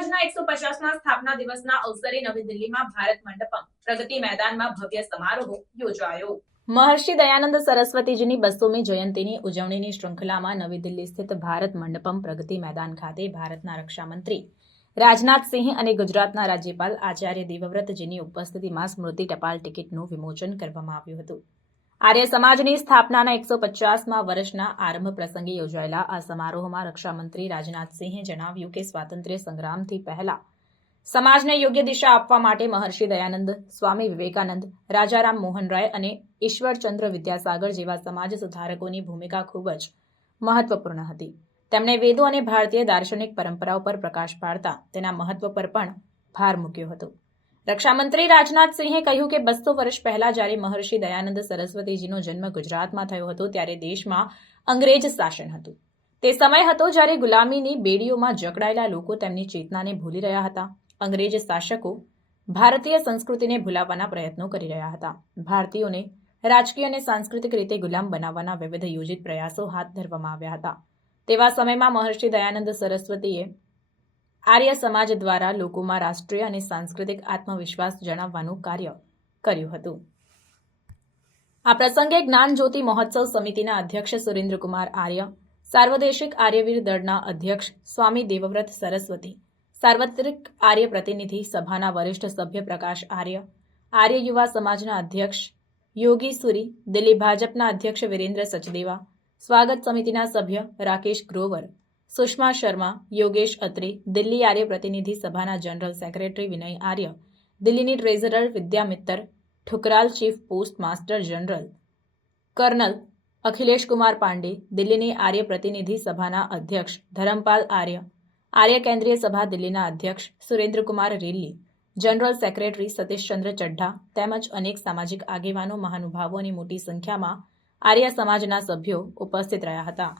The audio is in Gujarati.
સમાજના એકસો પચાસના સ્થાપના દિવસના અવસરે નવી દિલ્હીમાં ભારત મંડપમ પ્રગતિ મેદાનમાં ભવ્ય સમારોહ યોજાયો. મહર્ષિ દયાનંદ સરસ્વતીજીની બસોમી જયંતિની ઉજવણીની શૃંખલામાં નવી દિલ્હી સ્થિત ભારત મંડપમ પ્રગતિ મેદાન ખાતે ભારતના રક્ષામંત્રી રાજનાથસિંહ અને ગુજરાતના રાજ્યપાલ આચાર્ય દેવવ્રતજીની ઉપસ્થિતિમાં સ્મૃતિ ટપાલ ટિકિટનું વિમોચન કરવામાં આવ્યું હતું. આર્ય સમાજની સ્થાપનાના એકસો પચાસમાં વર્ષના આરંભ પ્રસંગે યોજાયેલા આ સમારોહમાં રક્ષામંત્રી રાજનાથસિંહે જણાવ્યું કે સ્વાતંત્ર્ય સંગ્રામથી પહેલા સમાજને યોગ્ય દિશા આપવા માટે મહર્ષિ દયાનંદ, સ્વામી વિવેકાનંદ, રાજારામ મોહન રાય અને ઈશ્વરચંદ્ર વિદ્યાસાગર જેવા સમાજ સુધારકોની ભૂમિકા ખૂબ જ મહત્વપૂર્ણ હતી. તેમણે વેદો અને ભારતીય દાર્શનિક પરંપરાઓ પર પ્રકાશ પાડતા તેના મહત્વ પર પણ ભાર મૂક્યો હતો. રક્ષામંત્રી રાજનાથસિંહે કહ્યું કે બસો વર્ષ પહેલા જ્યારે મહર્ષિ દયાનંદ સરસ્વતીજીનો જન્મ ગુજરાતમાં થયો હતો, ત્યારે દેશમાં અંગ્રેજ શાસન હતું. તે સમય હતો જ્યારે ગુલામીની બેડીઓમાં જકડાયેલા લોકો તેમની ચેતનાને ભૂલી રહ્યા હતા. અંગ્રેજ શાસકો ભારતીય સંસ્કૃતિને ભૂલાવવાના પ્રયત્નો કરી રહ્યા હતા. ભારતીયોને રાજકીય અને સાંસ્કૃતિક રીતે ગુલામ બનાવવાના વિવિધ યોજિત પ્રયાસો હાથ ધરવામાં આવ્યા હતા. તેવા સમયમાં મહર્ષિ દયાનંદ સરસ્વતીએ આર્ય સમાજ દ્વારા લોકોમાં રાષ્ટ્રીય અને સાંસ્કૃતિક આત્મવિશ્વાસ જણાવવાનું કાર્ય કર્યું હતું. આ પ્રસંગે જ્ઞાન જ્યોતિ મહોત્સવ સમિતિના અધ્યક્ષ સુરેન્દ્રકુમાર આર્ય, સાર્વદેશિક આર્યવીર દળના અધ્યક્ષ સ્વામી દેવવ્રત સરસ્વતી, સાર્વત્રિક આર્ય પ્રતિનિધિ સભાના વરિષ્ઠ સભ્ય પ્રકાશ આર્ય આર્ય યુવા સમાજના અધ્યક્ષ યોગી સુરી, દિલ્હી ભાજપના અધ્યક્ષ વિરેન્દ્ર સચદેવા, સ્વાગત સમિતિના સભ્ય રાકેશ ગ્રોવર સુષ્મા શર્મા, યોગેશ અત્રી, દિલ્હી આર્ય પ્રતિનિધિ સભાના જનરલ સેક્રેટરી વિનય આર્ય, દિલ્હીની treasurer Vidya Mittar, Thukral chief post master general, colonel Akhilesh Kumar Pandey, દિલ્હીની આર્ય પ્રતિનિધિ સભાના અધ્યક્ષ ધરમપાલ આર્ય આર્ય કેન્દ્રીય સભા દિલ્હીના અધ્યક્ષ સુરેન્દ્રકુમાર રેલ્લી, જનરલ સેક્રેટરી સતીશચંદ્ર ચડ્ઢા તેમજ અનેક સામાજિક આગેવાનો મહાનુભાવોની મોટી સંખ્યામાં આર્ય સમાજના સભ્યો ઉપસ્થિત રહ્યા હતા.